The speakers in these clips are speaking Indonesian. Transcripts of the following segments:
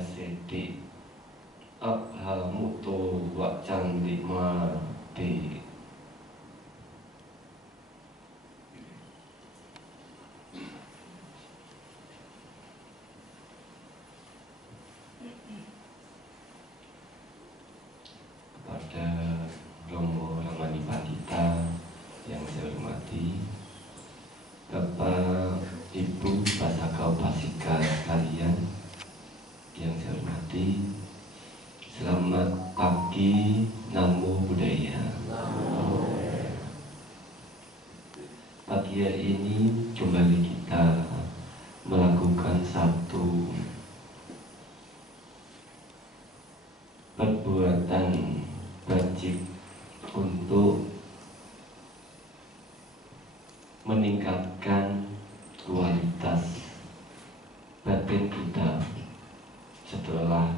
Sedik Abha Muto Wak Candima Di kepada Romo Ramani Pandita yang saya hormati, Bapak Ibu Pasaka Upasika sekalian yang saya hormati, selamat pagi, Namo Buddhaya. Pagi hari ini kembali kita melakukan satu perbuatan wajib untuk meningkatkan kualitas batin kita setelah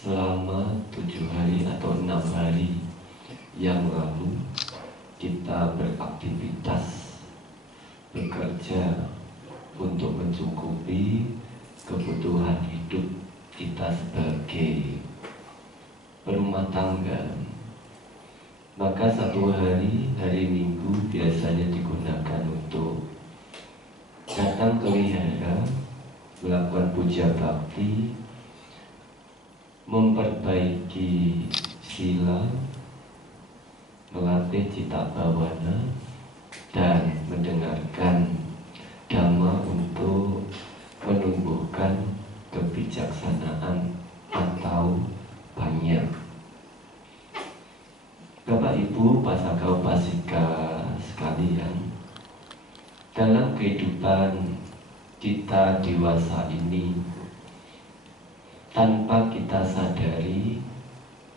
selama 7 hari atau 6 hari yang lalu kita beraktivitas bekerja untuk mencukupi kebutuhan hidup kita sebagai berumah tangga. Maka satu hari Minggu biasanya digunakan untuk datang ke wihara, melakukan puja bakti, memperbaiki sila, melatih cita bawana, dan mendengarkan dhamma untuk menumbuhkan kebijaksanaan atau banyak. Bapak Ibu Pasaka Upasika sekalian, dalam kehidupan kita dewasa ini, tanpa kita sadari,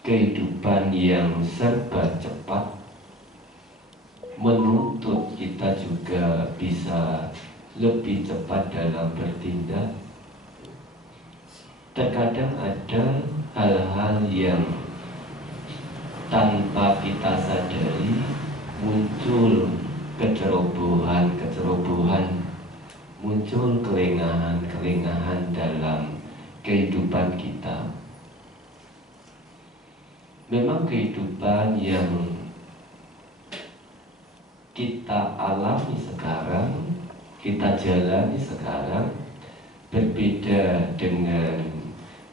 kehidupan yang serba cepat menuntut kita juga bisa lebih cepat dalam bertindak. Terkadang ada hal-hal yang tanpa kita sadari muncul kecerobohan, muncul kelengahan dalam kehidupan kita. Memang kehidupan yang kita alami sekarang, kita jalani sekarang berbeda dengan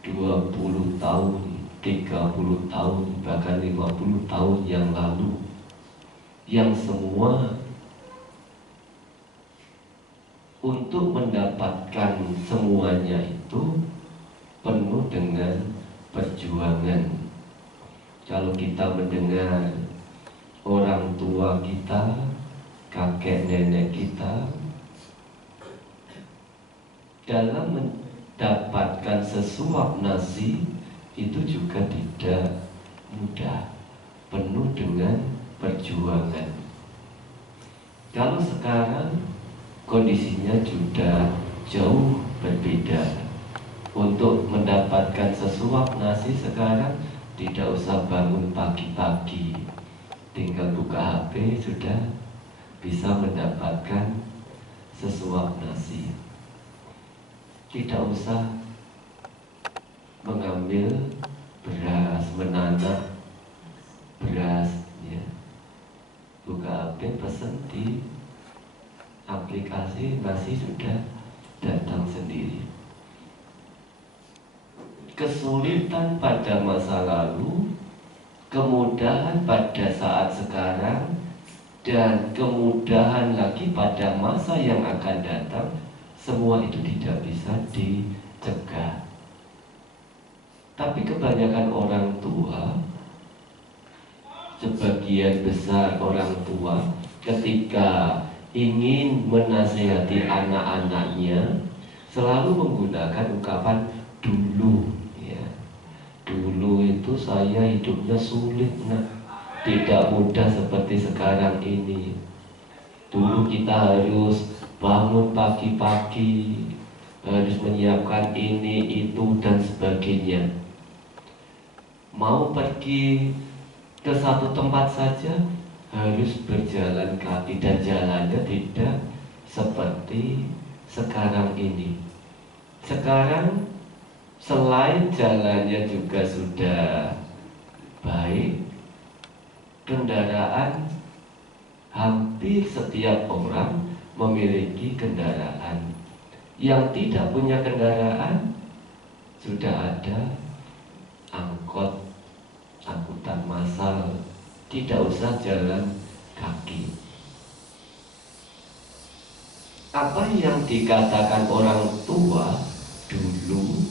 20 tahun, 30 tahun, bahkan 50 tahun yang lalu, yang semua untuk mendapatkan semuanya itu penuh dengan perjuangan. Kalau kita mendengar orang tua kita, kakek nenek kita, dalam mendapatkan sesuap nasi itu juga tidak mudah, penuh dengan perjuangan. Kalau sekarang kondisinya sudah jauh berbeda. Untuk mendapatkan sesuap nasi sekarang tidak usah bangun pagi-pagi, tinggal buka HP sudah bisa mendapatkan sesuap nasi. Tidak usah mengambil beras, menanam beras, ya. Buka HP, pesan di aplikasi, nasi sudah datang sendiri. Kesulitan pada masa lalu, kemudahan pada saat sekarang, dan kemudahan lagi pada masa yang akan datang, semua itu tidak bisa dicegah. Tapi kebanyakan orang tua, sebagian besar orang tua, ketika ingin menasihati anak-anaknya, selalu menggunakan ungkapan dulu, ya. Dulu itu saya hidupnya sulit, tidak mudah seperti sekarang ini. Dulu kita harus bangun pagi-pagi, harus menyiapkan ini, itu, dan sebagainya. Mau pergi ke satu tempat saja harus berjalan kaki, dan jalannya tidak seperti sekarang ini. Sekarang selain jalannya juga sudah baik, kendaraan hampir setiap orang memiliki kendaraan. Yang tidak punya kendaraan sudah ada angkot, angkutan massal, tidak usah jalan kaki. Apa yang dikatakan orang tua dulu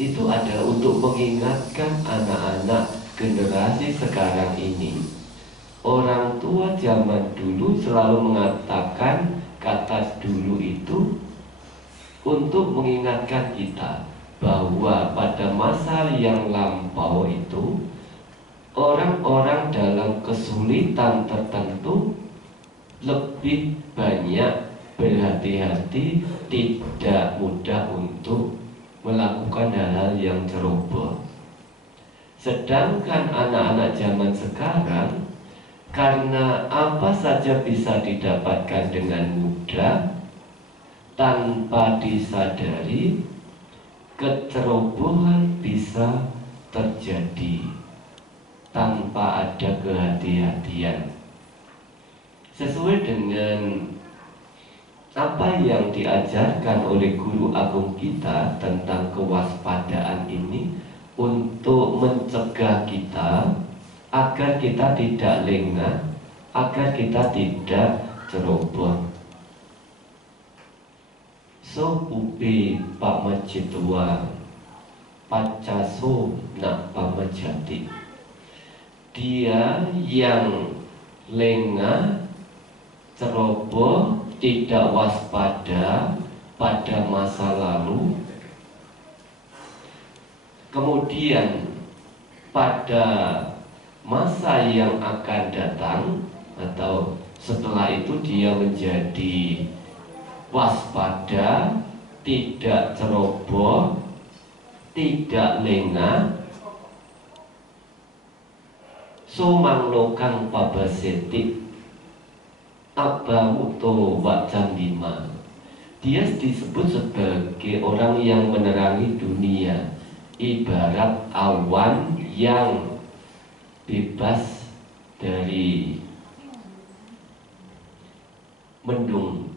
itu adalah untuk mengingatkan anak-anak generasi sekarang ini. Orang tua zaman dulu selalu mengatakan kata dulu itu untuk mengingatkan kita bahwa pada masa yang lampau itu orang-orang dalam kesulitan tertentu lebih banyak berhati-hati, tidak mudah untuk melakukan hal-hal yang ceroboh. Sedangkan anak-anak zaman sekarang, karena apa saja bisa didapatkan dengan mudah, tanpa disadari, kecerobohan bisa terjadi tanpa ada kehati-hatian. Sesuai dengan apa yang diajarkan oleh guru agung kita tentang kewaspadaan ini, untuk mencegah kita agar kita tidak lengah, agar kita tidak ceroboh. So upi pamacitua pacaso nak pamajati. Dia yang lengah, ceroboh, tidak waspada pada masa lalu, kemudian pada masa yang akan datang atau setelah itu dia menjadi waspada, tidak ceroboh, tidak lengah. Sumanglokan pabasetik abamuto wajam 5. Dia disebut sebagai orang yang menerangi dunia, ibarat awan yang bebas dari mendung.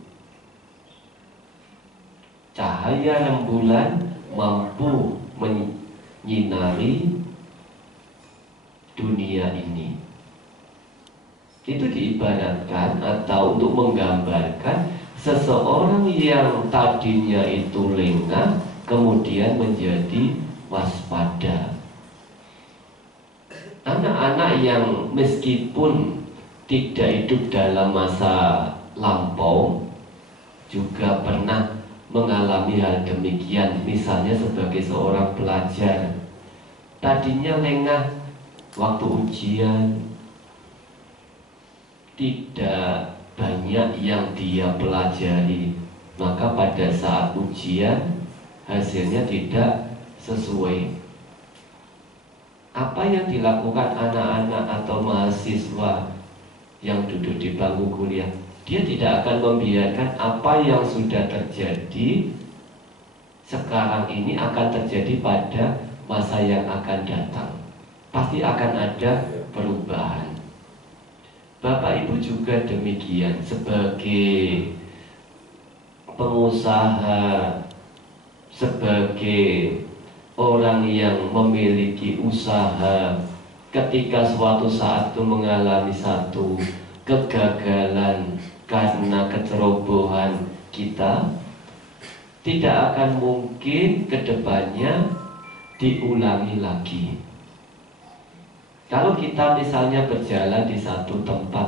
Cahaya rembulan mampu menyinari dunia ini. Itu diibaratkan atau untuk menggambarkan seseorang yang tadinya itu lengah kemudian menjadi waspada. Anak-anak yang meskipun tidak hidup dalam masa lampau juga pernah mengalami hal demikian. Misalnya sebagai seorang pelajar, tadinya lengah waktu ujian, tidak banyak yang dia pelajari, maka pada saat ujian hasilnya tidak sesuai. Apa yang dilakukan anak-anak atau mahasiswa yang duduk di bangku kuliah? Dia tidak akan membiarkan apa yang sudah terjadi sekarang ini akan terjadi pada masa yang akan datang. Pasti akan ada perubahan. Bapak Ibu juga demikian, sebagai pengusaha, sebagai orang yang memiliki usaha, ketika suatu saat itu mengalami satu kegagalan karena kecerobohan kita, tidak akan mungkin kedepannya diulangi lagi. Kalau kita misalnya berjalan di satu tempat,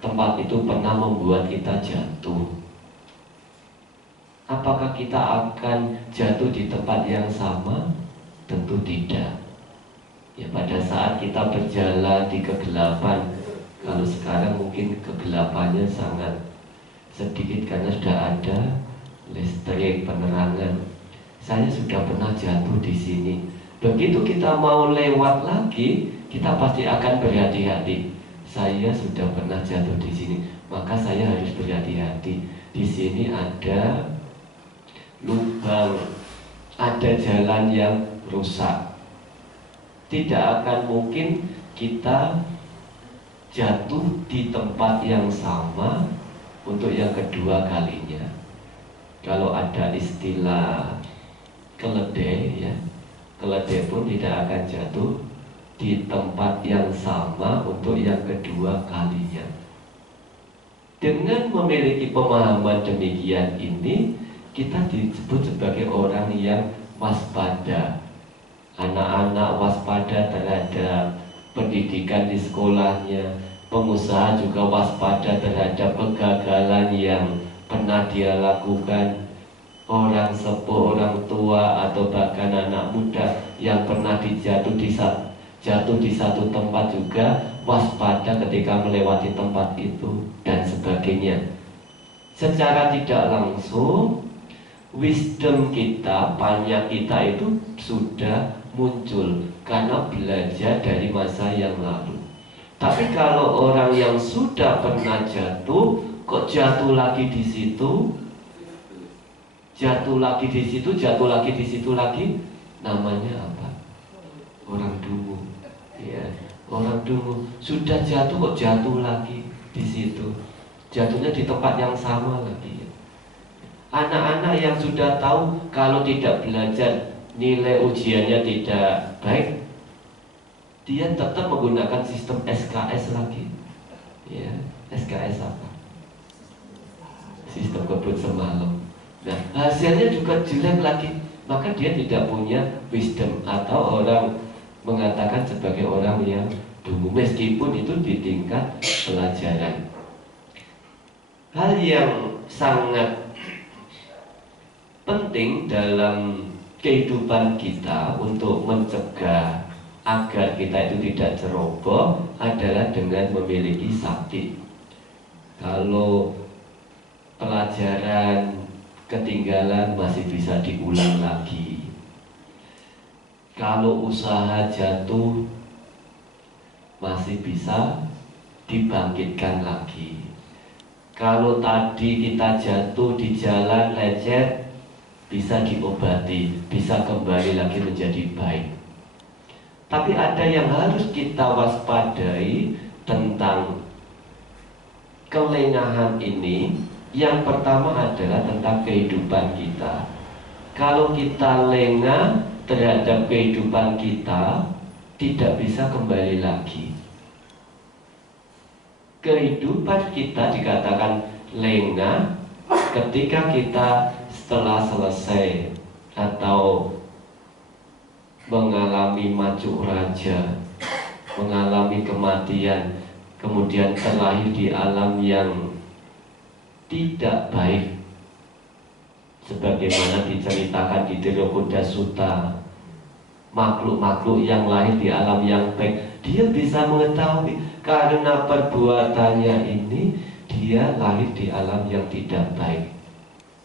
tempat itu pernah membuat kita jatuh, apakah kita akan jatuh di tempat yang sama? Tentu tidak. Ya, pada saat kita berjalan di kegelapan, kalau sekarang mungkin kegelapannya sangat sedikit karena sudah ada listrik, penerangan. Saya sudah pernah jatuh di sini. Begitu kita mau lewat lagi, kita pasti akan berhati-hati. Saya sudah pernah jatuh di sini, maka saya harus berhati-hati. Di sini ada lubang, ada ada jalan yang rusak. Tidak akan mungkin kita jatuh di tempat yang sama untuk yang kedua kalinya. Kalau ada istilah keledai ya, keledai pun tidak akan jatuh di tempat yang sama untuk yang kedua kalinya. Dengan memiliki pemahaman demikian ini, kita disebut sebagai orang yang waspada. Anak-anak waspada terhadap pendidikan di sekolahnya, pengusaha juga waspada terhadap kegagalan yang pernah dia lakukan. Orang sepuh, orang tua, atau bahkan anak muda yang pernah jatuh di satu tempat juga waspada ketika melewati tempat itu dan sebagainya. Secara tidak langsung wisdom kita, banyak kita itu sudah muncul karena belajar dari masa yang lalu. Tapi kalau orang yang sudah pernah jatuh, kok jatuh lagi di situ, jatuh lagi di situ, jatuh lagi di situ lagi, namanya apa? Orang dungu. Ya, orang dungu sudah jatuh kok jatuh lagi di situ, jatuhnya di tempat yang sama lagi. Anak-anak yang sudah tahu kalau tidak belajar nilai ujiannya tidak baik, dia tetap menggunakan sistem SKS lagi. Ya, SKS apa? Sistem kebut semalam. Nah, hasilnya juga jelek lagi. Maka dia tidak punya wisdom, atau orang mengatakan sebagai orang yang dungu, meskipun itu di tingkat pelajaran. Hal yang sangat penting dalam kehidupan kita untuk mencegah agar kita itu tidak ceroboh adalah dengan memiliki sakti. Kalau pelajaran ketinggalan masih bisa diulang lagi. Kalau usaha jatuh masih bisa dibangkitkan lagi. Kalau tadi kita jatuh di jalan lecet, bisa diobati, bisa kembali lagi menjadi baik. Tapi ada yang harus kita waspadai tentang kelengahan ini. Yang pertama adalah tentang kehidupan kita. Kalau kita lengah terhadap kehidupan kita, tidak bisa kembali lagi. Kehidupan kita dikatakan lengah ketika kita setelah selesai atau mengalami macuk raja, mengalami kematian, kemudian terlahir di alam yang tidak baik, sebagaimana diceritakan di Tilokoda Sutta. Makhluk-makhluk yang lahir di alam yang baik, dia bisa mengetahui karena perbuatannya ini dia lahir di alam yang tidak baik.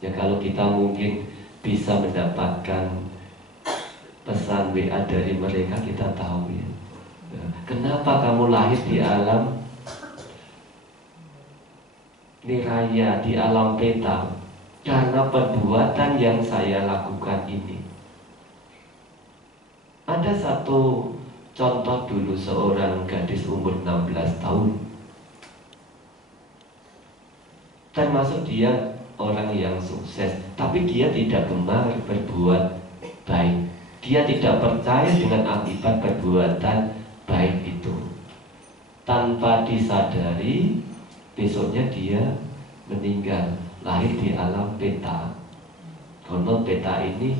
Ya, kalau kita mungkin bisa mendapatkan pesan WA dari mereka, kita tahu ya, kenapa kamu lahir di alam niraya, di alam peta, karena perbuatan yang saya lakukan ini. Ada satu contoh dulu, seorang gadis umur 16 tahun, termasuk dia orang yang sukses, tapi dia tidak gemar berbuat baik. Dia tidak percaya dengan akibat perbuatan baik itu. Tanpa disadari, besoknya dia meninggal, lahir di alam peta. Konon peta ini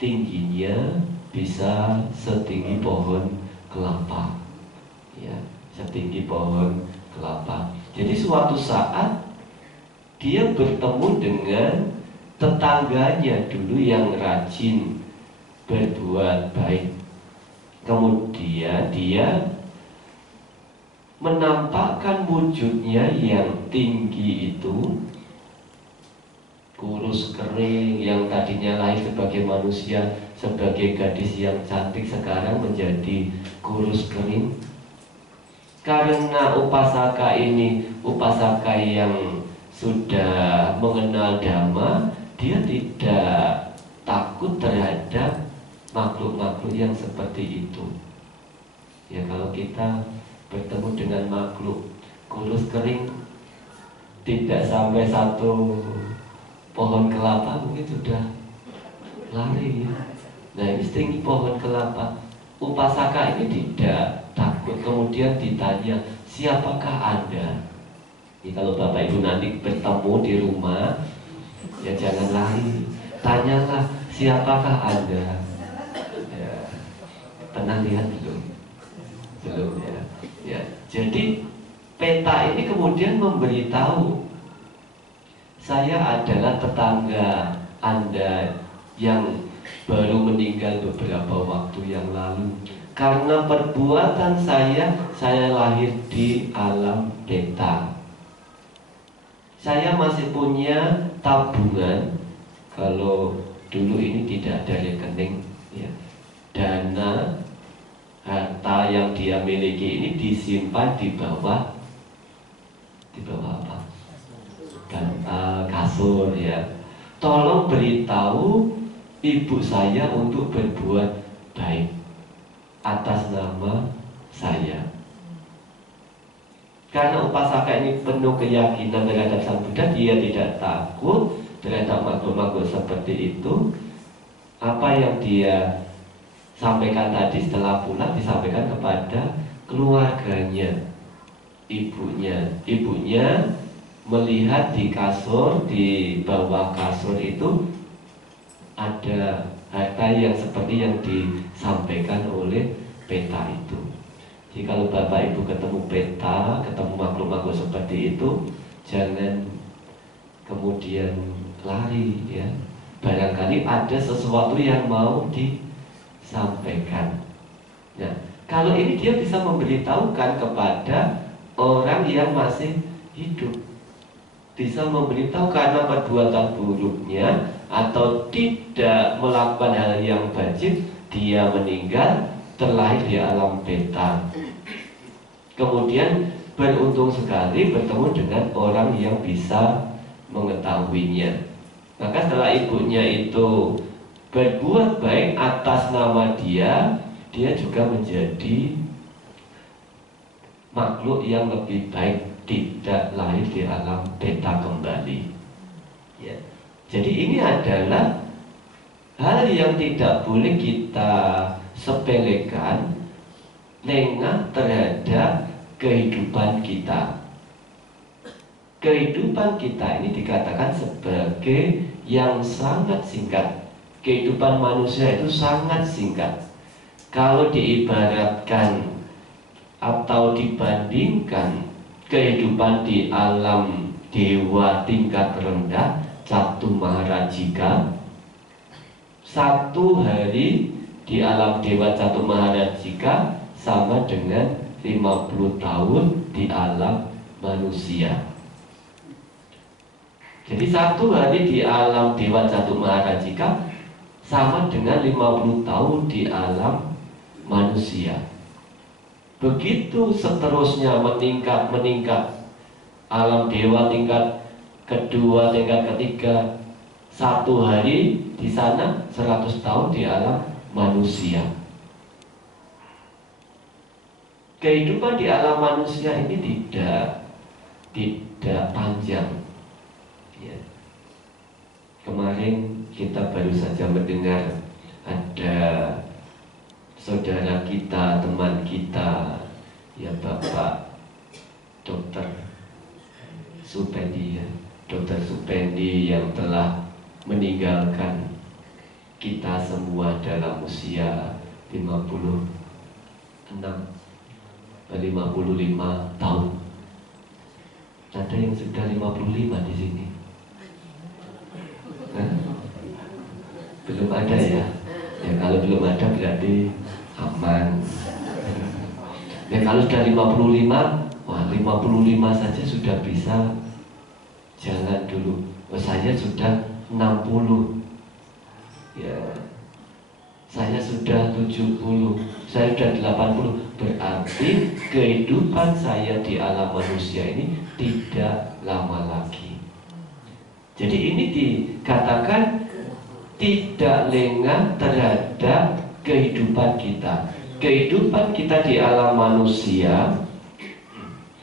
tingginya bisa setinggi pohon kelapa, ya, setinggi pohon kelapa. Jadi suatu saat dia bertemu dengan tetangganya dulu yang rajin berbuat baik. Kemudian dia menampakkan wujudnya yang tinggi itu, kurus kering, yang tadinya lahir sebagai manusia, sebagai gadis yang cantik, sekarang menjadi kurus kering. Karena upasaka ini upasaka yang sudah mengenal Dhamma, dia tidak takut terhadap makhluk-makhluk yang seperti itu. Ya kalau kita bertemu dengan makhluk kurus kering, tidak sampai satu pohon kelapa mungkin sudah lari ya. Nah ini setinggi pohon kelapa. Upasaka ini tidak takut, kemudian ditanya, siapakah Anda? Ini kalau Bapak Ibu nanti bertemu di rumah, ya jangan lari, tanyalah siapakah Anda. Ya, pernah lihat belum? Belum ya. Ya, jadi peta ini kemudian memberitahu, saya adalah tetangga Anda yang baru meninggal beberapa waktu yang lalu. Karena perbuatan saya lahir di alam peta. Saya masih punya tabungan. Kalau dulu ini tidak ada rekening ya. Dana harta yang dia miliki ini disimpan di bawah apa? Kasur ya. Tolong beritahu ibu saya untuk berbuat baik atas nama saya. Karena upasaka ini penuh keyakinan terhadap Sang Buddha, dia tidak takut terhadap makhluk-makhluk seperti itu. Apa yang dia sampaikan tadi setelah pulang disampaikan kepada keluarganya, ibunya. Ibunya melihat di kasur, di bawah kasur itu ada harta yang seperti yang disampaikan oleh peta itu. Jadi kalau Bapak Ibu ketemu peta, ketemu makhluk-makhluk seperti itu, jangan kemudian lari ya. Barangkali ada sesuatu yang mau disampaikan. Nah, kalau ini dia bisa memberitahukan kepada orang yang masih hidup, bisa memberitahu karena perbuatan buruknya atau tidak melakukan hal yang wajib, dia meninggal, terlahir di alam peta. Kemudian beruntung sekali bertemu dengan orang yang bisa mengetahuinya. Maka setelah ibunya itu berbuat baik atas nama dia juga menjadi makhluk yang lebih baik, tidak lahir di alam peta kembali ya. Jadi ini adalah hal yang tidak boleh kita sepelekan, lengah terhadap kehidupan kita. Kehidupan kita ini dikatakan sebagai yang sangat singkat. Kehidupan manusia itu sangat singkat. Kalau diibaratkan atau dibandingkan kehidupan di alam dewa tingkat rendah, Catu Maharajika, satu hari di alam dewa Catu Maharajika sama dengan 50 tahun di alam manusia. Jadi satu hari di alam dewa Catu Maharajika sama dengan 50 tahun di alam manusia. Begitu seterusnya meningkat. Alam dewa tingkat kedua, tingkat ketiga, satu hari di sana 100 tahun di alam manusia. Kehidupan di alam manusia ini tidak panjang ya. Kemarin kita baru saja mendengar ada saudara kita, teman kita ya, Bapak Dokter Supendi ya, Dokter Supendi yang telah meninggalkan kita semua dalam usia 55 tahun. Ada yang sudah 55 di sini? Hah? Belum ada ya? Ya kalau belum ada berarti aman. Ya kalau sudah 55, wah 55 saja sudah bisa jalan dulu. Oh, saya sudah 60. Ya. Saya sudah 70, saya sudah 80. Berarti kehidupan saya di alam manusia ini tidak lama lagi. Jadi ini dikatakan tidak lengah terhadap kehidupan kita. Kehidupan kita di alam manusia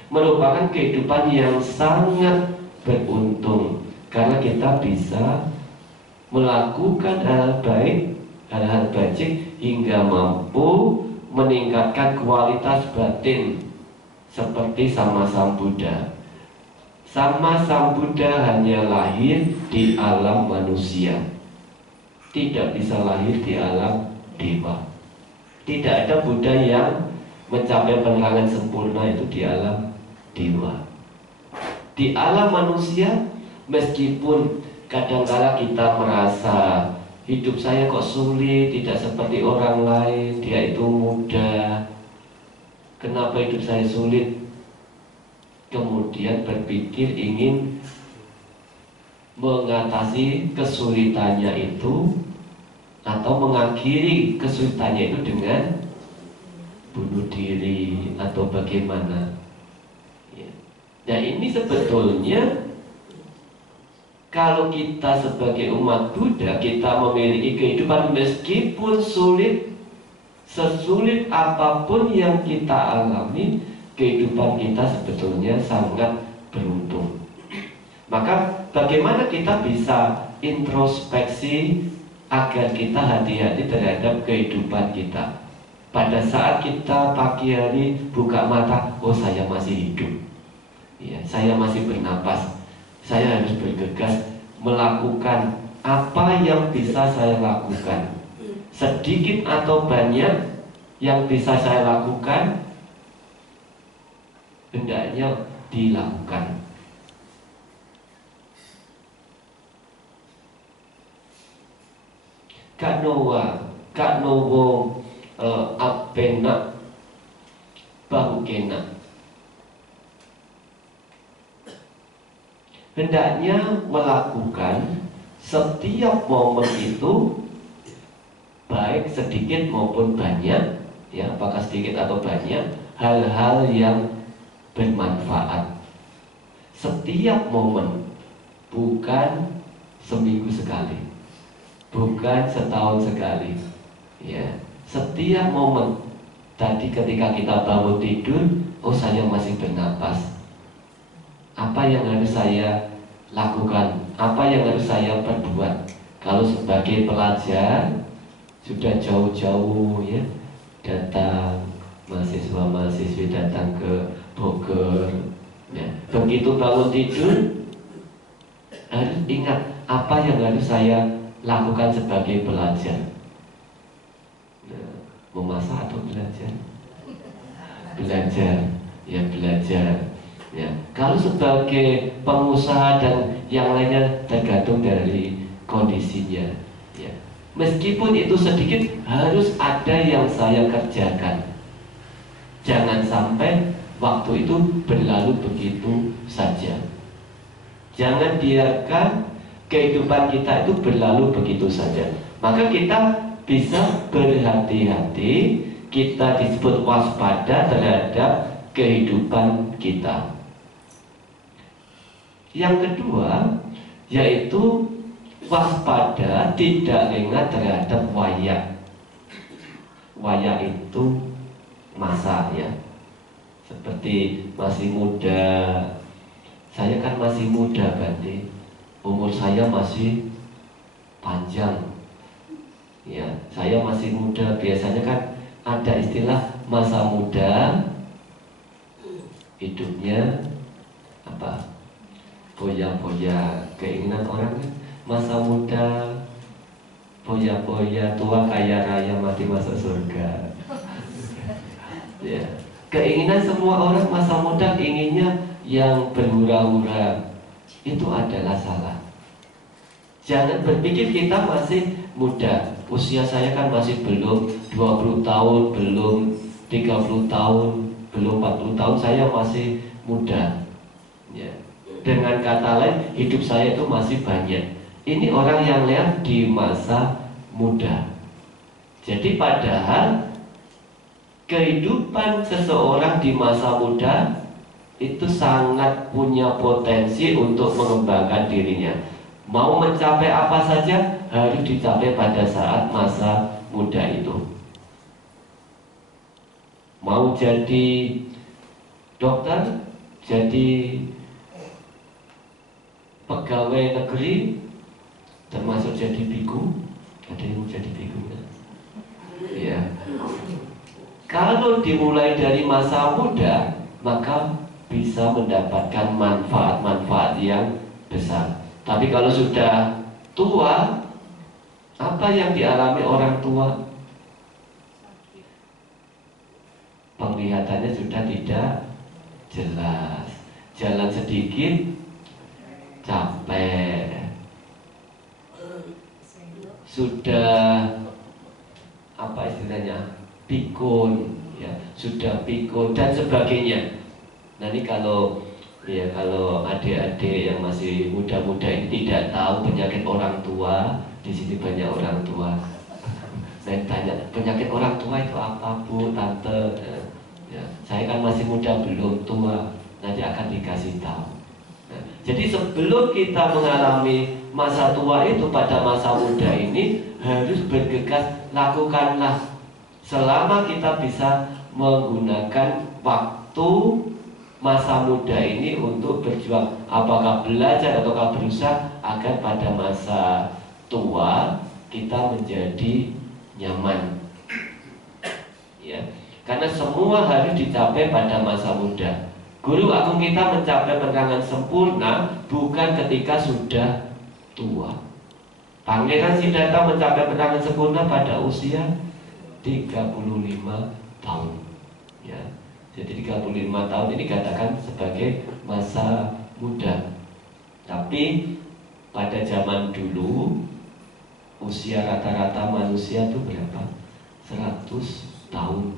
merupakan kehidupan yang sangat beruntung, karena kita bisa melakukan hal baik, hal-hal baik hingga mampu meningkatkan kualitas batin seperti sama Sang Buddha. Sama Sang Buddha hanya lahir di alam manusia, tidak bisa lahir di alam dewa. Tidak ada Buddha yang mencapai penerangan sempurna itu di alam dewa. Di alam manusia, meskipun kadang-kala kita merasa hidup saya kok sulit, tidak seperti orang lain, dia itu mudah, kenapa hidup saya sulit? Kemudian berpikir ingin mengatasi kesulitannya itu atau mengakhiri kesulitannya itu dengan bunuh diri atau bagaimana ya. Nah ini sebetulnya kalau kita sebagai umat Buddha, kita memiliki kehidupan meskipun sulit, sesulit apapun yang kita alami, kehidupan kita sebetulnya sangat beruntung. Maka bagaimana kita bisa introspeksi agar kita hati-hati terhadap kehidupan kita. Pada saat kita pagi hari buka mata, oh saya masih hidup ya, saya masih bernapas, saya harus bergegas melakukan apa yang bisa saya lakukan. Sedikit atau banyak yang bisa saya lakukan, hendaknya dilakukan. Kak Nowo apena bahukena. Hendaknya melakukan setiap momen itu, baik sedikit maupun banyak, ya, apakah sedikit atau banyak, hal-hal yang bermanfaat. Setiap momen, bukan seminggu sekali, bukan setahun sekali, ya. Setiap momen. Tadi ketika kita bangun tidur, oh saya masih bernapas. Apa yang harus saya lakukan? Apa yang harus saya perbuat? Kalau sebagai pelajar sudah jauh-jauh ya datang, mahasiswa-mahasiswi datang ke Bogor ya. Begitu bangun tidur harus ingat apa yang harus saya lakukan sebagai pelajar. Nah, memasak atau belajar? Belajar, ya belajar. Ya, kalau sebagai pengusaha dan yang lainnya tergantung dari kondisinya. Ya, meskipun itu sedikit harus ada yang saya kerjakan. Jangan sampai waktu itu berlalu begitu saja. Jangan biarkan kehidupan kita itu berlalu begitu saja. Maka kita bisa berhati-hati, kita disebut waspada terhadap kehidupan kita. Yang kedua, yaitu waspada, tidak lengah terhadap waya. Waya itu masa ya, seperti masih muda. Saya kan masih muda Bante, umur saya masih panjang ya, saya masih muda. Biasanya kan ada istilah masa muda, hidupnya apa, boya-boya, keinginan orang kan masa muda boya-boya, tua kaya raya, mati masuk surga ya. Keinginan semua orang masa muda inginnya yang berhura-hura, itu adalah salah. Jangan berpikir kita masih muda. Usia saya kan masih belum 20 tahun, belum 30 tahun, belum 40 tahun, saya masih muda ya. Dengan kata lain, hidup saya itu masih banyak. Ini orang yang lihat di masa muda. Jadi padahal kehidupan seseorang di masa muda itu sangat punya potensi untuk mengembangkan dirinya. Mau mencapai apa saja harus dicapai pada saat masa muda itu. Mau jadi dokter, jadi pegawai negeri, termasuk jadi biku. Ada yang mau jadi biku kan? Ya. Kalau dimulai dari masa muda, maka bisa mendapatkan manfaat-manfaat yang besar. Tapi kalau sudah tua, apa yang dialami orang tua? Penglihatannya sudah tidak jelas, jalan sedikit capek, sudah apa istilahnya, pikun, ya, sudah pikun dan sebagainya. Nah ini kalau adik-adik yang masih muda-muda ini tidak tahu penyakit orang tua, di sini banyak orang tua. Saya tanya, penyakit orang tua itu apa, Bu, Tante? Ya, saya kan masih muda, belum tua, nanti akan dikasih tahu. Nah, jadi sebelum kita mengalami masa tua itu, pada masa muda ini harus bergegas, lakukanlah selama kita bisa menggunakan waktu masa muda ini untuk berjuang, apakah belajar ataukah berusaha agar pada masa tua kita menjadi nyaman, ya, karena semua harus dicapai pada masa muda. Guru agung kita mencapai penerangan sempurna bukan ketika sudah tua. Pangeran Siddhartha mencapai penerangan sempurna pada usia 35 tahun, ya. Jadi 35 tahun ini katakan sebagai masa muda. Tapi pada zaman dulu usia rata-rata manusia itu berapa? 100 tahun.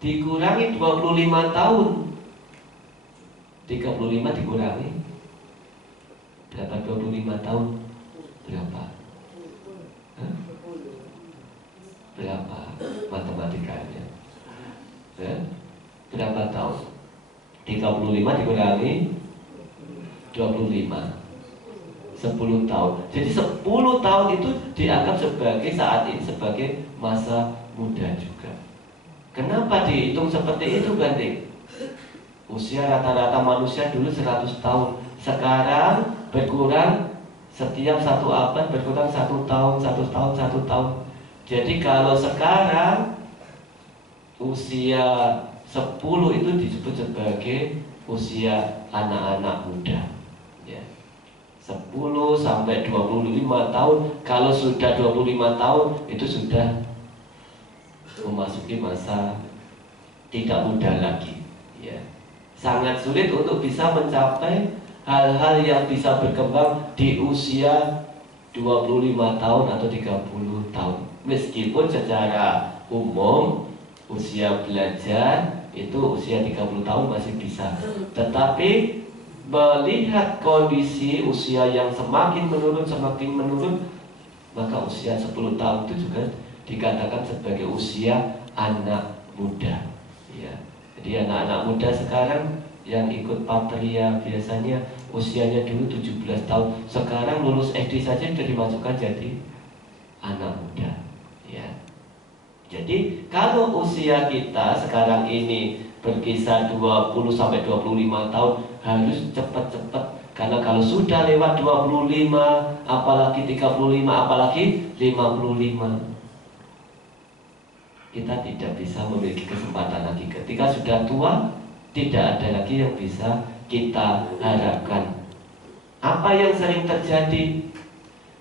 Dikurangi 25 tahun. 35 dikurangi berapa? 25 tahun berapa? Hah? Berapa matematikanya? Berapa tahun? 35 dikurangi 25, 10 tahun. Jadi 10 tahun itu dianggap sebagai saat ini sebagai masa muda juga. Kenapa dihitung seperti itu, Banting? Usia rata-rata manusia dulu 100 tahun. Sekarang berkurang, setiap 1 abad berkurang 1 tahun, 1 tahun, 1 tahun. Jadi kalau sekarang usia 10 itu disebut sebagai usia anak-anak muda, ya. 10 sampai 25 tahun. Kalau sudah 25 tahun itu sudah memasuki masa tidak muda lagi, ya. Sangat sulit untuk bisa mencapai hal-hal yang bisa berkembang di usia 25 tahun atau 30 tahun. Meskipun secara umum usia belajar itu usia 30 tahun masih bisa. Tetapi melihat kondisi usia yang semakin menurun, maka usia 10 tahun itu juga dikatakan sebagai usia anak muda, ya. Jadi anak-anak muda sekarang yang ikut Patria biasanya usianya dulu 17 tahun, sekarang lulus SD saja sudah dimasukkan jadi anak muda, ya. Jadi kalau usia kita sekarang ini berkisar 20 sampai 25 tahun harus cepat-cepat, karena kalau sudah lewat 25, apalagi 35, apalagi 55, kita tidak bisa memiliki kesempatan lagi. Ketika sudah tua, tidak ada lagi yang bisa kita harapkan. Apa yang sering terjadi?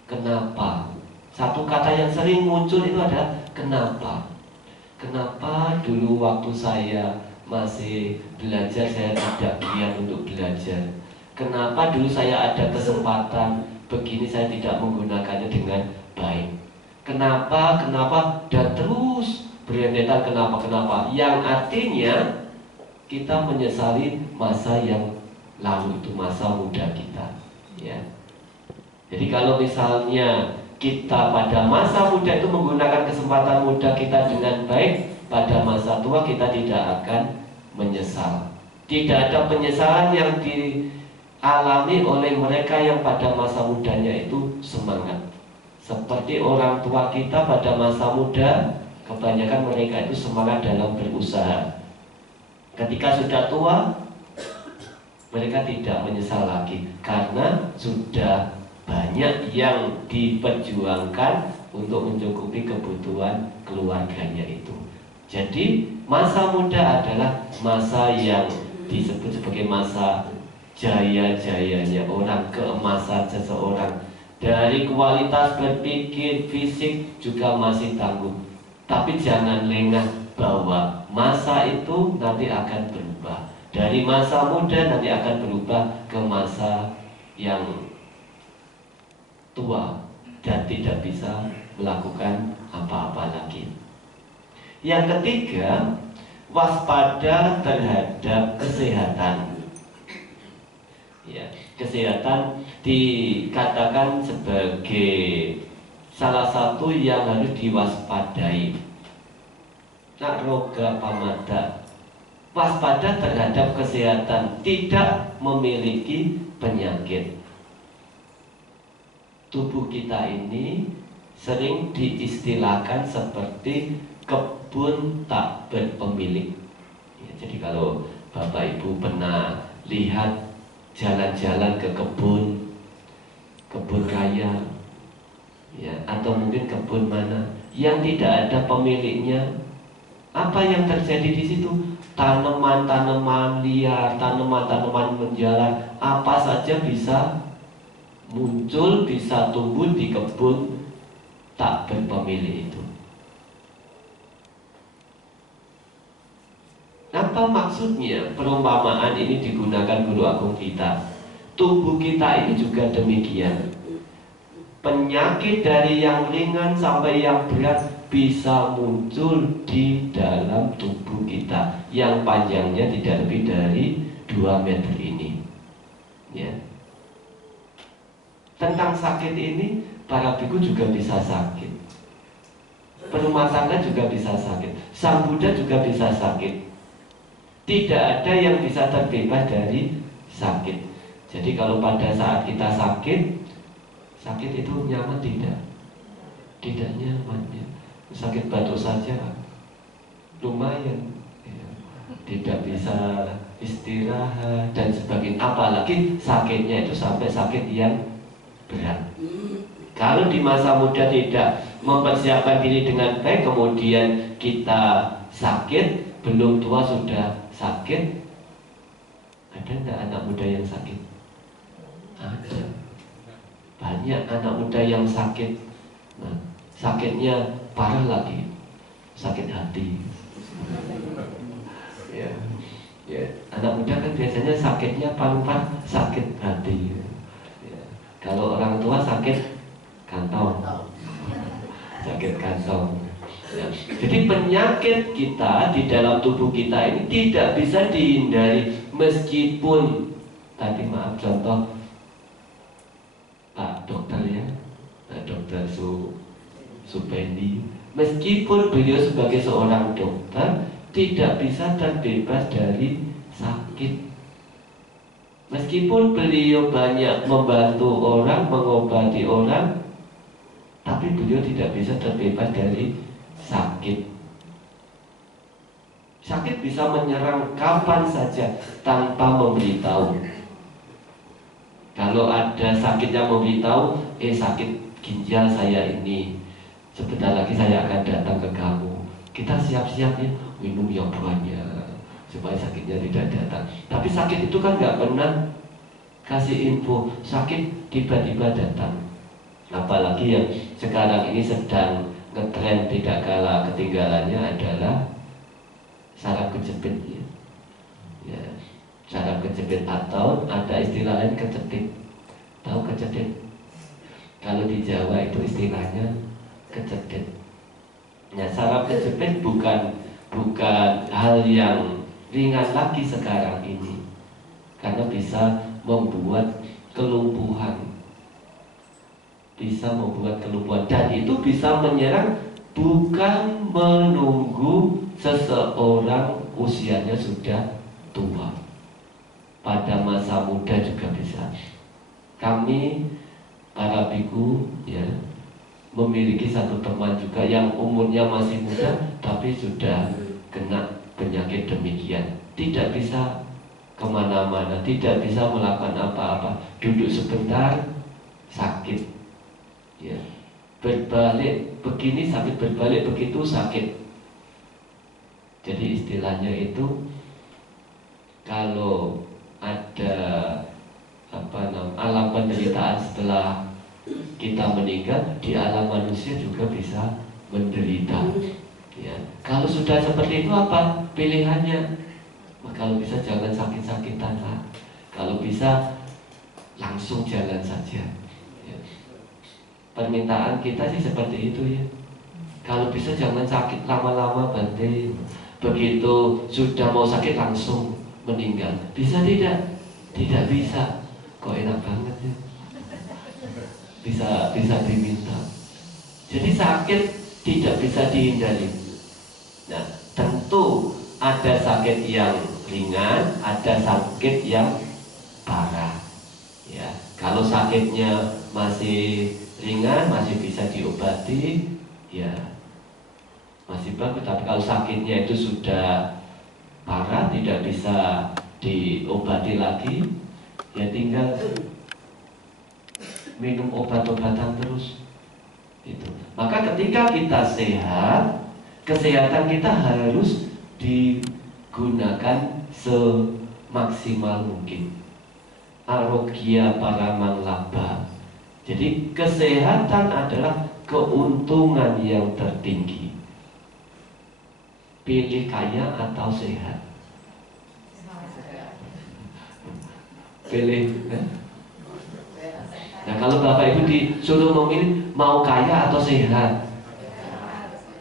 Kenapa? Satu kata yang sering muncul itu adalah kenapa. Kenapa dulu waktu saya masih belajar saya tidak giat untuk belajar? Kenapa dulu saya ada kesempatan begini saya tidak menggunakannya dengan baik? Kenapa dan terus berentetan kenapa, yang artinya kita menyesali masa yang lalu itu, masa muda kita, ya. Jadi kalau misalnya kita pada masa muda itu menggunakan kesempatan muda kita dengan baik, pada masa tua kita tidak akan menyesal. Tidak ada penyesalan yang dialami oleh mereka yang pada masa mudanya itu semangat. Seperti orang tua kita pada masa muda, Kebanyakan mereka itu semangat dalam berusaha. Ketika sudah tua, mereka tidak menyesal lagi karena sudah banyak yang diperjuangkan untuk mencukupi kebutuhan keluarganya itu. Jadi masa muda adalah masa yang disebut sebagai masa jaya-jayanya orang, keemasan seseorang. Dari kualitas berpikir, fisik juga masih tangguh. Tapi jangan lengah bahwa masa itu nanti akan berubah. Dari masa muda nanti akan berubah ke masa yang tua dan tidak bisa melakukan apa-apa lagi. Yang ketiga, waspada terhadap kesehatan. Ya, kesehatan dikatakan sebagai salah satu yang harus diwaspadai. Roga pamada, waspada terhadap kesehatan, tidak memiliki penyakit. Tubuh kita ini sering diistilahkan seperti kebun tak berpemilik. Ya, jadi kalau Bapak Ibu pernah lihat jalan-jalan ke kebun raya, ya, atau mungkin kebun mana yang tidak ada pemiliknya, apa yang terjadi di situ? Tanaman-tanaman liar, tanaman-tanaman menjalar, apa saja bisa muncul, bisa tumbuh di kebun tak berpemilik itu. Apa maksudnya perumpamaan ini digunakan guru agung kita? Tubuh kita ini juga demikian. Penyakit dari yang ringan sampai yang berat bisa muncul di dalam tubuh kita yang panjangnya tidak lebih dari 2 meter ini. Ya. Tentang sakit ini, para biku juga bisa sakit. Perumah tangga juga bisa sakit. Sang Buddha juga bisa sakit. Tidak ada yang bisa terbebas dari sakit. Jadi kalau pada saat kita sakit itu nyaman tidak? Tidak nyaman ya. Sakit batuk saja lumayan ya. Tidak bisa istirahat dan sebagainya. Apalagi sakitnya itu sampai sakit yang berat. Kalau di masa muda tidak mempersiapkan diri dengan baik, kemudian kita sakit, belum tua sudah sakit. Ada enggak anak muda yang sakit? Ada. Banyak anak muda yang sakit. Nah, sakitnya parah lagi, sakit hati. Ya, ya. Anak muda kan biasanya sakitnya paling parah sakit hati. Ya. Kalau orang tua sakit kantong, sakit kantong. Ya. Jadi penyakit kita di dalam tubuh kita ini tidak bisa dihindari, meskipun tadi maaf contoh Pak dokter ya, dokter Supendi, meskipun beliau sebagai seorang dokter tidak bisa terbebas dari sakit. Meskipun beliau banyak membantu orang, mengobati orang, tapi beliau tidak bisa terbebas dari sakit. Sakit bisa menyerang kapan saja tanpa memberitahu. Kalau ada sakit yang memberitahu, sakit ginjal saya ini, sebentar lagi saya akan datang ke kamu. Kita siap-siap ya, minum yang banyak supaya sakitnya tidak datang. Tapi sakit itu kan nggak pernah kasih info, sakit tiba-tiba datang. Apalagi yang sekarang ini sedang ngetren tidak kalah ketinggalannya adalah saraf kejepit ya. Ya, saraf kejepit atau ada istilah lain kecetit. Tahu kecetit? Kalau di Jawa itu istilahnya kecetit. Nah, saraf kejepit bukan hal yang ringan lagi sekarang ini, karena bisa membuat kelumpuhan, dan itu bisa menyerang bukan menunggu seseorang usianya sudah tua, pada masa muda juga bisa. Kami para biku ya, memiliki satu teman juga yang umurnya masih muda tapi sudah kena penyakit demikian, tidak bisa kemana-mana, tidak bisa melakukan apa-apa, duduk sebentar sakit, ya, berbalik begini sakit, berbalik begitu sakit. Jadi istilahnya itu kalau ada alam penderitaan setelah kita meninggal, di alam manusia juga bisa menderita. Ya, kalau sudah seperti itu apa pilihannya? Kalau bisa jangan sakit-sakitan, Pak. Kalau bisa langsung jalan saja. Ya. Permintaan kita sih seperti itu ya. Kalau bisa jangan sakit lama-lama, Bante. Begitu sudah mau sakit langsung meninggal. Bisa tidak? Tidak bisa. Kok enak banget ya. Bisa diminta. Jadi sakit tidak bisa dihindari. Nah, tentu ada sakit yang ringan, ada sakit yang parah. Ya, kalau sakitnya masih ringan, masih bisa diobati, ya masih bagus. Tapi kalau sakitnya itu sudah parah, tidak bisa diobati lagi, ya tinggal minum obat-obatan terus. Itu. Maka ketika kita sehat, kesehatan kita harus digunakan semaksimal mungkin. Arogya paramang labha. Jadi kesehatan adalah keuntungan yang tertinggi. Pilih kaya atau sehat? Pilih. Nah, kalau Bapak Ibu disuruh memilih mau kaya atau sehat,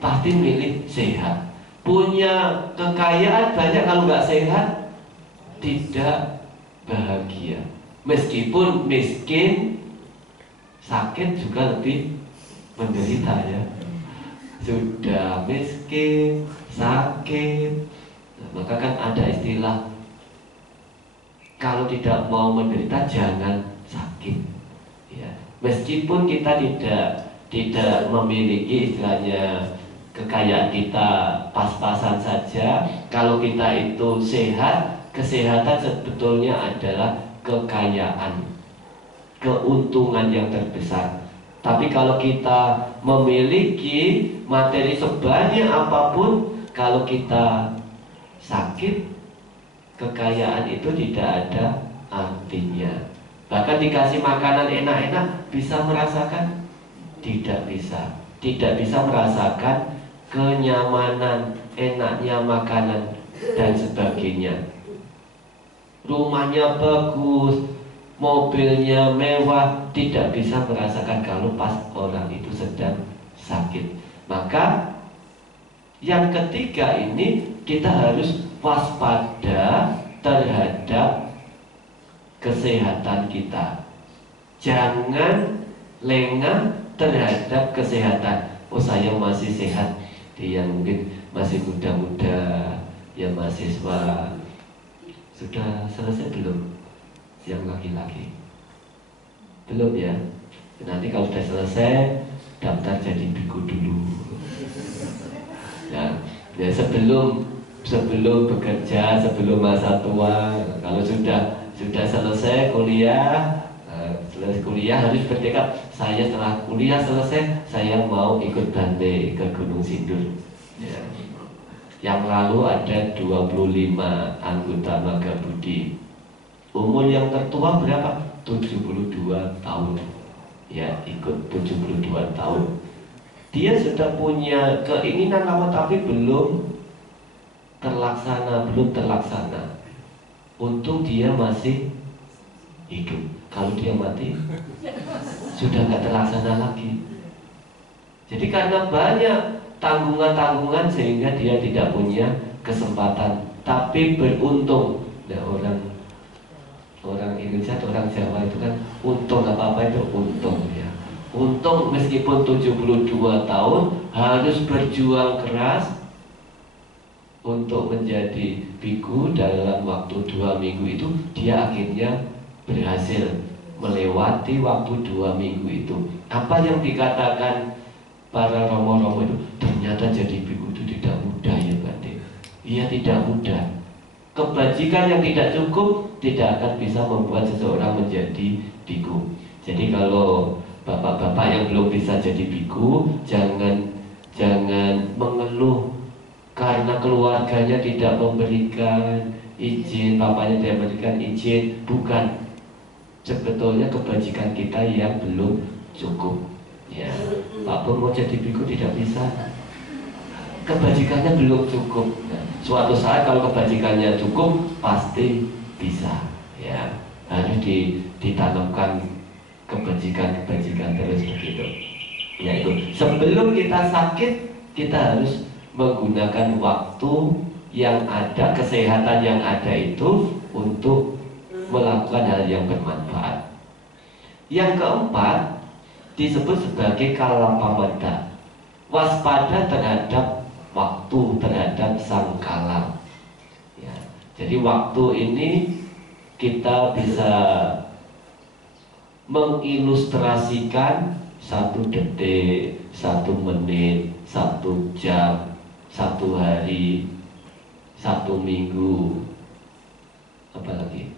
pasti milih sehat. Punya kekayaan banyak, kalau nggak sehat tidak bahagia. Meskipun miskin, sakit juga lebih menderita ya. Sudah miskin, sakit, nah, maka kan ada istilah, kalau tidak mau menderita jangan sakit. Ya. Meskipun kita tidak memiliki istilahnya kekayaan kita pas-pasan saja, kalau kita itu sehat, kesehatan sebetulnya adalah kekayaan, keuntungan yang terbesar. Tapi kalau kita memiliki materi sebanyak apapun, kalau kita sakit, kekayaan itu tidak ada artinya. Bahkan dikasih makanan enak-enak, bisa merasakan? Tidak bisa. Tidak bisa merasakan kenyamanan, enaknya makanan dan sebagainya. Rumahnya bagus, mobilnya mewah, tidak bisa merasakan kalau pas orang itu sedang sakit. Maka yang ketiga ini kita harus waspada terhadap kesehatan kita. Jangan lengah terhadap kesehatan. Oh, saya masih sehat. Dia mungkin masih muda-muda, ya mahasiswa. Sudah selesai belum? Yang laki-laki belum ya? Nanti kalau sudah selesai daftar jadi biku dulu. Ya sebelum bekerja, sebelum masa tua. Kalau sudah selesai kuliah, selesai kuliah harus bertekad, saya setelah kuliah selesai saya mau ikut Bante ke Gunung Sindur. Ya. Yang lalu ada 25 anggota Magga Budi. Umur yang tertua berapa? 72 tahun. Ya, ikut 72 tahun. Dia sudah punya keinginan lama tapi belum terlaksana. Untung dia masih hidup. Kalau dia mati, sudah nggak terlaksana lagi. Jadi karena banyak tanggungan-tanggungan sehingga dia tidak punya kesempatan. Tapi beruntung. Nah, orang Indonesia atau orang Jawa itu kan untung, apa-apa itu untung ya. Untung meskipun 72 tahun harus berjuang keras untuk menjadi biku. Dalam waktu 2 minggu itu dia akhirnya berhasil melewati waktu 2 minggu itu. Apa yang dikatakan para romo-romo itu ternyata jadi biku itu tidak mudah ya Bante. Iya, tidak mudah. Kebajikan yang tidak cukup tidak akan bisa membuat seseorang menjadi biku. Jadi kalau bapak-bapak yang belum bisa jadi biku, jangan mengeluh karena keluarganya tidak memberikan izin, bapaknya tidak memberikan izin. Bukan, sebetulnya kebajikan kita yang belum cukup. Ya, Pak Pur mau jadi biku tidak bisa, kebajikannya belum cukup. Nah, suatu saat kalau kebajikannya cukup pasti bisa. Ya, harus ditanamkan kebajikan terus begitu. Yaitu sebelum kita sakit, kita harus menggunakan waktu yang ada, kesehatan yang ada itu untuk melakukan hal yang bermanfaat. Yang keempat disebut sebagai kalapamada, waspada terhadap waktu, terhadap sangkala. Ya, jadi waktu ini kita bisa mengilustrasikan 1 detik, 1 menit, 1 jam, 1 hari, 1 minggu, apalagi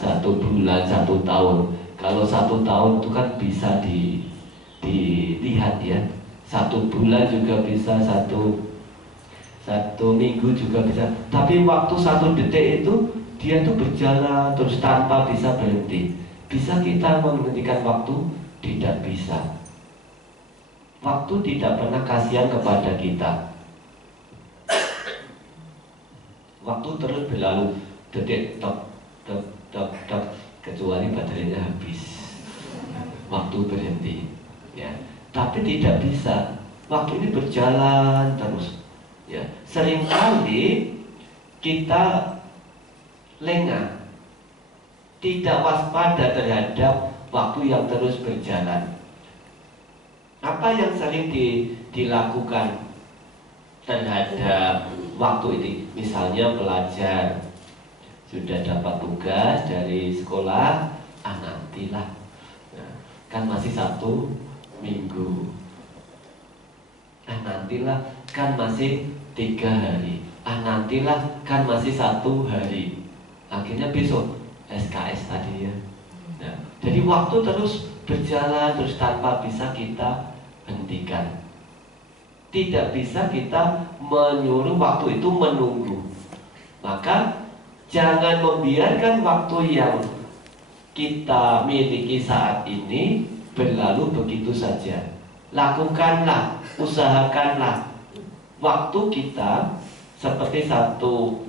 1 bulan, 1 tahun. Kalau 1 tahun itu kan bisa dilihat ya. 1 bulan juga bisa, 1 minggu juga bisa. Tapi waktu 1 detik itu dia tuh berjalan terus tanpa bisa berhenti. Bisa kita menghentikan waktu? Tidak bisa. Waktu tidak pernah kasihan kepada kita. Waktu terus berlalu, detik tok tok tok tok, kecuali baterainya habis, waktu berhenti. Ya, tapi tidak bisa. Waktu ini berjalan terus. Ya, seringkali kita lengah, tidak waspada terhadap waktu yang terus berjalan. Apa yang sering dilakukan terhadap waktu ini? Misalnya pelajar sudah dapat tugas dari sekolah, nantilah, nah, kan masih 1 minggu, nantilah, kan masih 3 hari, nantilah, kan masih 1 hari, akhirnya besok SKS tadi ya. Nah, jadi waktu terus berjalan terus tanpa bisa kita hentikan. Tidak bisa kita menyuruh waktu itu menunggu. Maka jangan membiarkan waktu yang kita miliki saat ini berlalu begitu saja. Lakukanlah, usahakanlah. Waktu kita seperti satu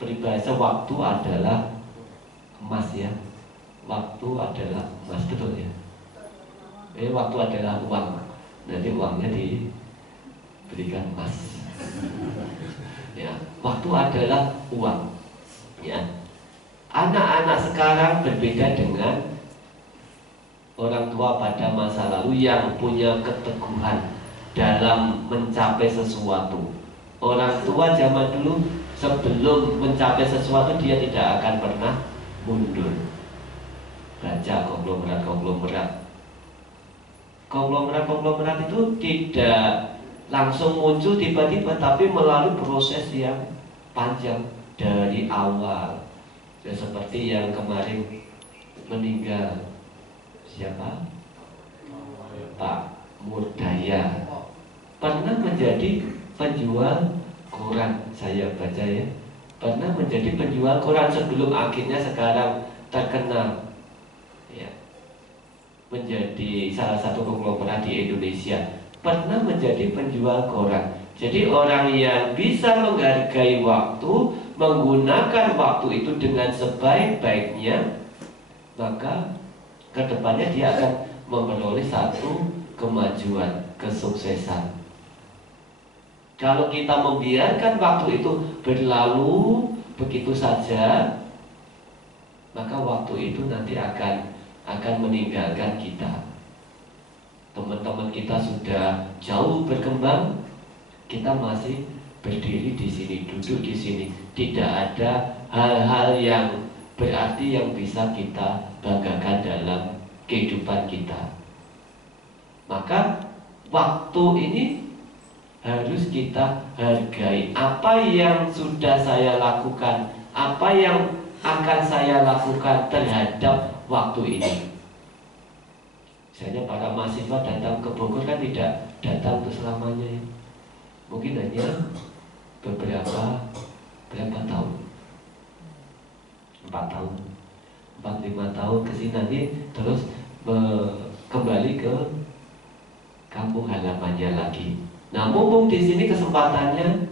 peribahasa, waktu adalah emas ya. Waktu adalah emas, betul ya. Waktu adalah uang. Nanti uangnya diberikan emas. Ya, waktu adalah uang. Ya, anak-anak sekarang berbeda dengan orang tua pada masa lalu yang punya keteguhan dalam mencapai sesuatu. Orang tua zaman dulu sebelum mencapai sesuatu dia tidak akan pernah mundur. Baca konglomerat itu tidak langsung muncul tiba-tiba, tapi melalui proses yang panjang dari awal. Ya, seperti yang kemarin meninggal siapa? Pak Murdaya, pernah menjadi penjual koran, saya baca ya, pernah menjadi penjual koran sebelum akhirnya sekarang terkenal ya, menjadi salah satu konglomerat di Indonesia. Pernah menjadi penjual koran. Jadi orang yang bisa menghargai waktu, menggunakan waktu itu dengan sebaik-baiknya, maka kedepannya dia akan memperoleh satu kemajuan, kesuksesan. Kalau kita membiarkan waktu itu berlalu begitu saja, maka waktu itu nanti akan meninggalkan kita. Teman-teman kita sudah jauh berkembang, kita masih berdiri di sini, duduk di sini. Tidak ada hal-hal yang berarti yang bisa kita banggakan dalam kehidupan kita. Maka waktu ini harus kita hargai. Apa yang sudah saya lakukan, apa yang akan saya lakukan terhadap waktu ini. Misalnya para mahasiswa datang ke Bogor kan tidak datang untuk selamanya ya. Mungkin hanya berapa tahun, 4 tahun, 4-5 tahun ke sini, nanti terus kembali ke kampung halamannya lagi. Nah, mumpung di sini kesempatannya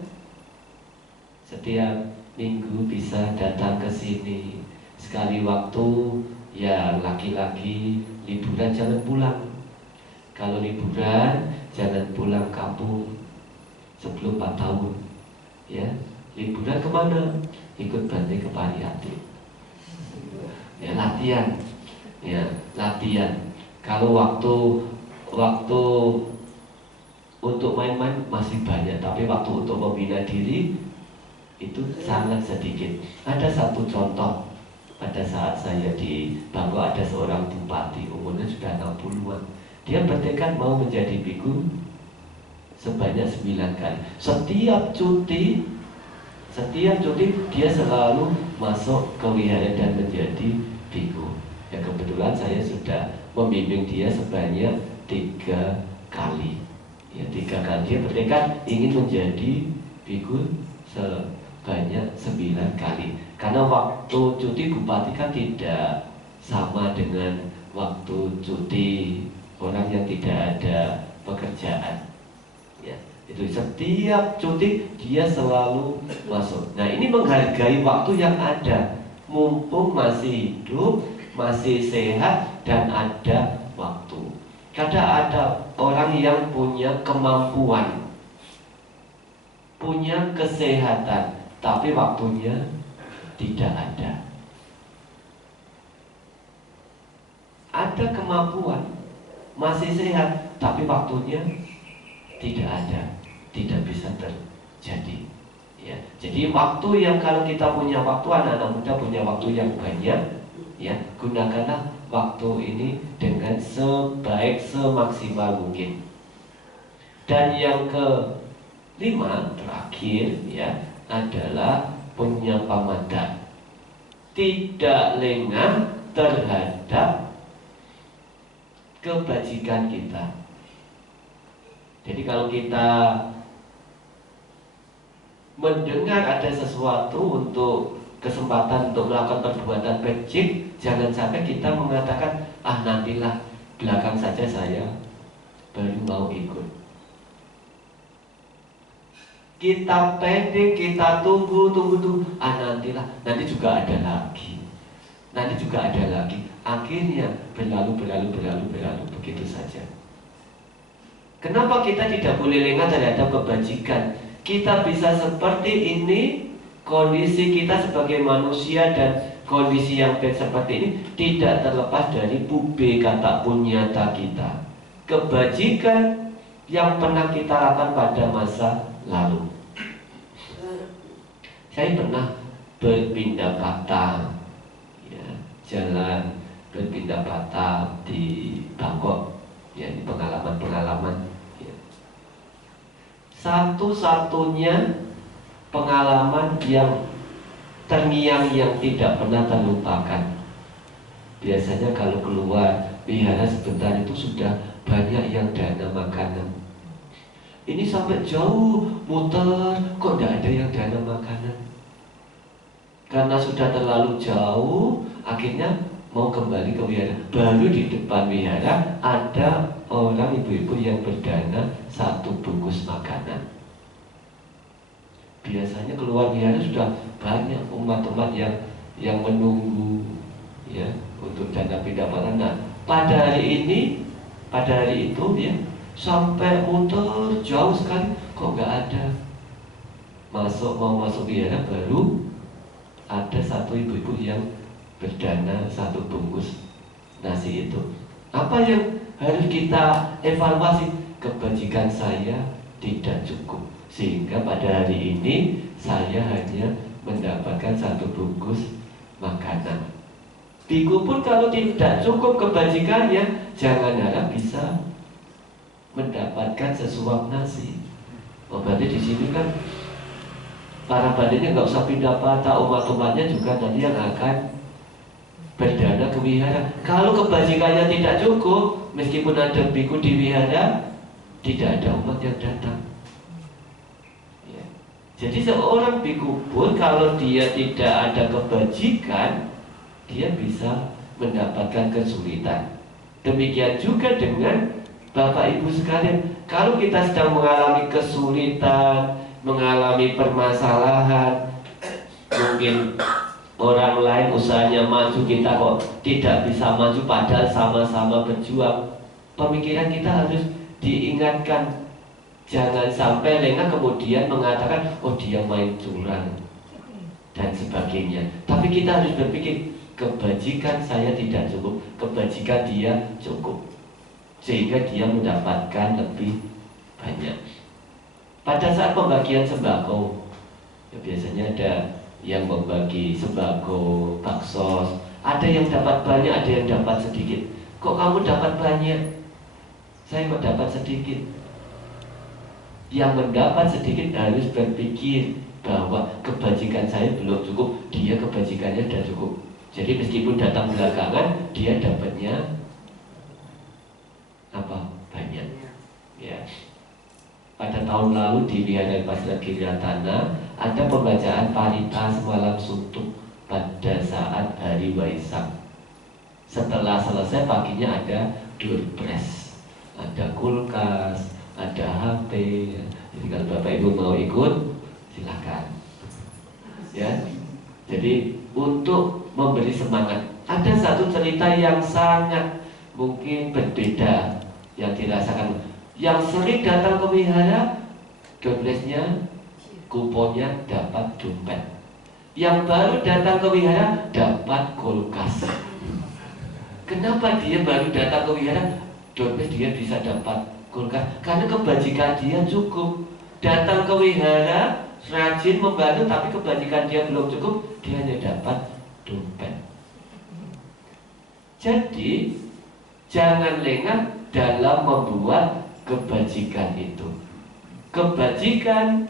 setiap minggu bisa datang ke sini sekali waktu. Ya, laki-laki liburan jangan pulang. Kalau liburan jangan pulang kampung sebelum 4 tahun. Ya, liburan kemana? Ikut Bante ke Pariyati. Ya, latihan. Ya, latihan. Kalau waktu untuk main-main masih banyak, tapi waktu untuk membina diri itu sangat sedikit. Ada satu contoh, pada saat saya di Bangkok ada seorang bupati, umurnya sudah 60-an. Dia bertekad mau menjadi biku sebanyak 9 kali. Setiap cuti dia selalu masuk ke wihara dan menjadi biku. Ya, kebetulan saya sudah membimbing dia sebanyak 3 kali. Ya, 3 kali dia bertekad ingin menjadi biku sebanyak 9 kali. Karena waktu cuti bupati kan tidak sama dengan waktu cuti orang yang tidak ada pekerjaan. Ya, itu setiap cuti dia selalu masuk. Nah, ini menghargai waktu yang ada. Mumpung masih hidup, masih sehat, dan ada waktu. Kadang ada orang yang punya kemampuan, punya kesehatan, tapi waktunya tidak ada. Ada kemampuan, masih sehat, tapi waktunya tidak ada, tidak bisa terjadi. Ya, jadi waktu yang kalau kita punya waktu, anak-anak muda punya waktu yang banyak, ya, gunakanlah waktu ini dengan sebaik semaksimal mungkin. Dan yang kelima terakhir ya adalah penyapamada, tidak lengah terhadap kebajikan kita. Jadi kalau kita mendengar ada sesuatu untuk kesempatan untuk melakukan perbuatan becik, jangan sampai kita mengatakan, nantilah belakang saja saya baru mau ikut. Kita pending, kita tunggu, nantilah, nanti juga ada lagi. Akhirnya berlalu begitu saja. Kenapa kita tidak boleh lengah terhadap kebajikan? Kita bisa seperti ini, kondisi kita sebagai manusia dan kondisi yang baik seperti ini tidak terlepas dari bube kata punyata kita. Kebajikan yang pernah kita lakukan pada masa lalu. Saya pernah berpindah patah, ya, jalan berpindah patah di Bangkok, ya, di pengalaman-pengalaman. Satu-satunya pengalaman yang terngiang yang tidak pernah terlupakan. Biasanya kalau keluar wihara sebentar itu sudah banyak yang dana makanan. Ini sampai jauh muter, kok tidak ada yang dana makanan. Karena sudah terlalu jauh, akhirnya mau kembali ke wihara. Baru di depan wihara ada orang ibu-ibu yang berdana 1 bungkus makanan. Biasanya keluar wihara sudah banyak umat-umat yang menunggu, ya, untuk dana pendapatan. Nah, pada hari itu ya sampai muter jauh sekali, kok nggak ada. Mau masuk wihara baru ada 1 ibu-ibu yang berdana 1 bungkus nasi itu. Apa yang harus kita evaluasi? Kebajikan saya tidak cukup, sehingga pada hari ini saya hanya mendapatkan 1 bungkus makanan. Biku pun kalau tidak cukup kebajikannya, jangan harap bisa mendapatkan sesuap nasi. Oh, berarti di sini kan para bandenya nggak usah pindah patah, umat-umatnya juga nanti yang akan berdana ke wihara. Kalau kebajikannya tidak cukup, meskipun ada biku di wihara, tidak ada umat yang datang. Ya. Jadi seorang biku pun kalau dia tidak ada kebajikan, dia bisa mendapatkan kesulitan. Demikian juga dengan Bapak Ibu sekalian, kalau kita sedang mengalami kesulitan, mengalami permasalahan, mungkin orang lain usahanya maju, kita kok tidak bisa maju padahal sama-sama berjuang. Pemikiran kita harus diingatkan, jangan sampai lengah kemudian mengatakan, oh dia main curang dan sebagainya. Tapi kita harus berpikir, kebajikan saya tidak cukup, kebajikan dia cukup, sehingga dia mendapatkan lebih banyak. Pada saat pembagian sembako, ya biasanya ada yang membagi sembako, baksos, ada yang dapat banyak, ada yang dapat sedikit. Kok kamu dapat banyak? Saya kok dapat sedikit? Yang mendapat sedikit harus berpikir bahwa kebajikan saya belum cukup, dia kebajikannya sudah cukup. Jadi meskipun datang belakangan, dia dapatnya apa? Banyak. Ya. Pada tahun lalu di Wihara Pasar Giratana ada pembacaan Parita semalam suntuk pada saat hari Waisak. Setelah selesai paginya ada doorpress, ada kulkas, ada HP. Jadi kalau Bapak Ibu mau ikut, silakan. Ya. Jadi untuk memberi semangat, ada satu cerita yang sangat mungkin berbeda yang dirasakan. Yang sering datang ke wihara, doorpress-nya, kuponnya dapat dompet. Yang baru datang ke wihara dapat kulkas. Kenapa dia baru datang ke wihara, doorpress dia bisa dapat kulkas? Karena kebajikan dia cukup. Datang ke wihara, rajin membantu, tapi kebajikan dia belum cukup, dia hanya dapat dompet. Jadi jangan lengah dalam membuat kebajikan itu. Kebajikan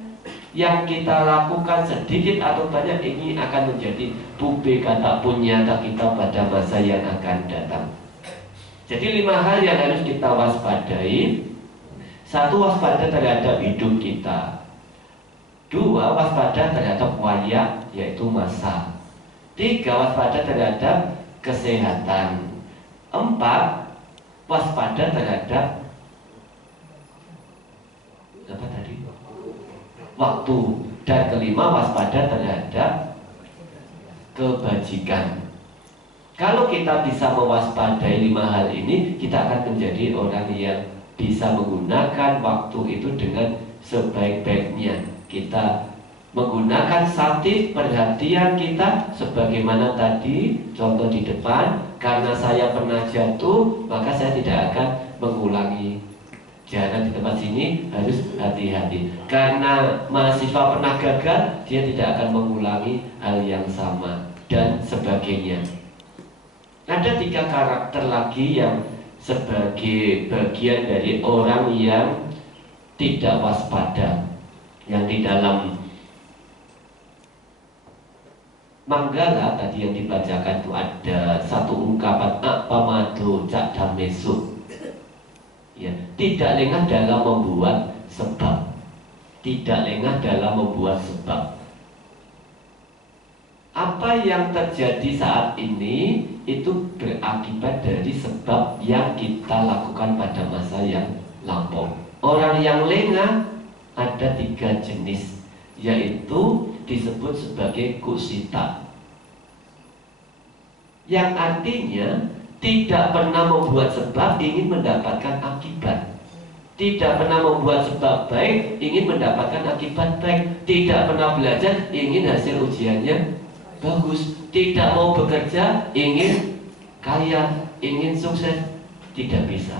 yang kita lakukan sedikit atau banyak ini akan menjadi bube kata punyata kita pada masa yang akan datang. Jadi 5 hal yang harus kita waspadai. 1, waspada terhadap hidup kita. 2, waspada terhadap waya, yaitu masa. 3, waspada terhadap kesehatan. 4, waspada terhadap apa tadi? Waktu. Dan kelima, waspada terhadap kebajikan. Kalau kita bisa mewaspadai 5 hal ini, kita akan menjadi orang yang bisa menggunakan waktu itu dengan sebaik-baiknya. Kita menggunakan sati perhatian kita sebagaimana tadi contoh di depan. Karena saya pernah jatuh, maka saya tidak akan mengulangi. Jangan di tempat sini, harus hati-hati. Karena mahasiswa pernah gagal, dia tidak akan mengulangi hal yang sama dan sebagainya. Ada 3 karakter lagi yang sebagai bagian dari orang yang tidak waspada. Yang di dalam Manggala tadi yang dibacakan itu ada satu ungkapan apamado cak damesu. Ya, tidak lengah dalam membuat sebab. Tidak lengah dalam membuat sebab. Apa yang terjadi saat ini itu berakibat dari sebab yang kita lakukan pada masa yang lampau. Orang yang lengah ada 3 jenis, yaitu disebut sebagai kusita, yang artinya tidak pernah membuat sebab ingin mendapatkan akibat. Tidak pernah membuat sebab baik ingin mendapatkan akibat baik. Tidak pernah belajar ingin hasil ujiannya bagus. Tidak mau bekerja ingin kaya, ingin sukses. Tidak bisa.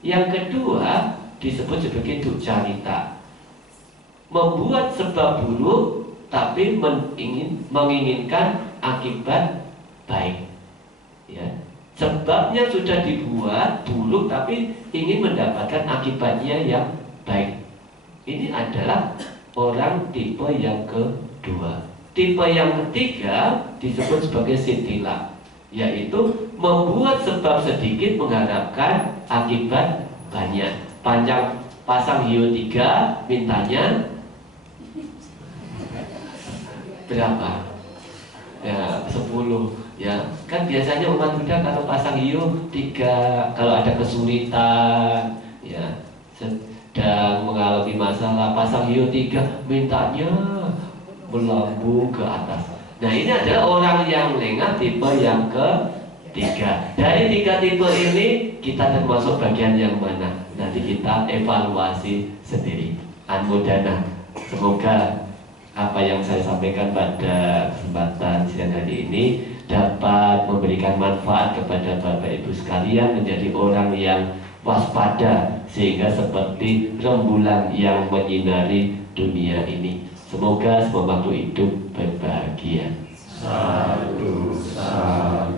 Yang kedua disebut sebagai duccarita, membuat sebab buruk tapi menginginkan akibat baik. Ya. Sebabnya sudah dibuat buruk tapi ingin mendapatkan akibatnya yang baik. Ini adalah orang tipe yang kedua. Tipe yang ketiga disebut sebagai sitila, yaitu membuat sebab sedikit mengharapkan akibat banyak. Panjang pasang hiu 3 mintanya berapa? Ya 10. Ya kan biasanya umat Buddha kalau pasang hiu 3, kalau ada kesulitan, ya sedang mengalami masalah, pasang hiu 3 mintanya melambung ke atas. Nah ini adalah orang yang lengah tipe yang ketiga. Dari 3 tipe ini kita termasuk bagian yang mana? Nanti kita evaluasi sendiri. Anmodana. Semoga apa yang saya sampaikan pada kesempatan siang hari ini dapat memberikan manfaat kepada Bapak Ibu sekalian, menjadi orang yang waspada sehingga seperti rembulan yang menyinari dunia ini. Semoga semua makhluk hidup berbahagia. Satu, satu.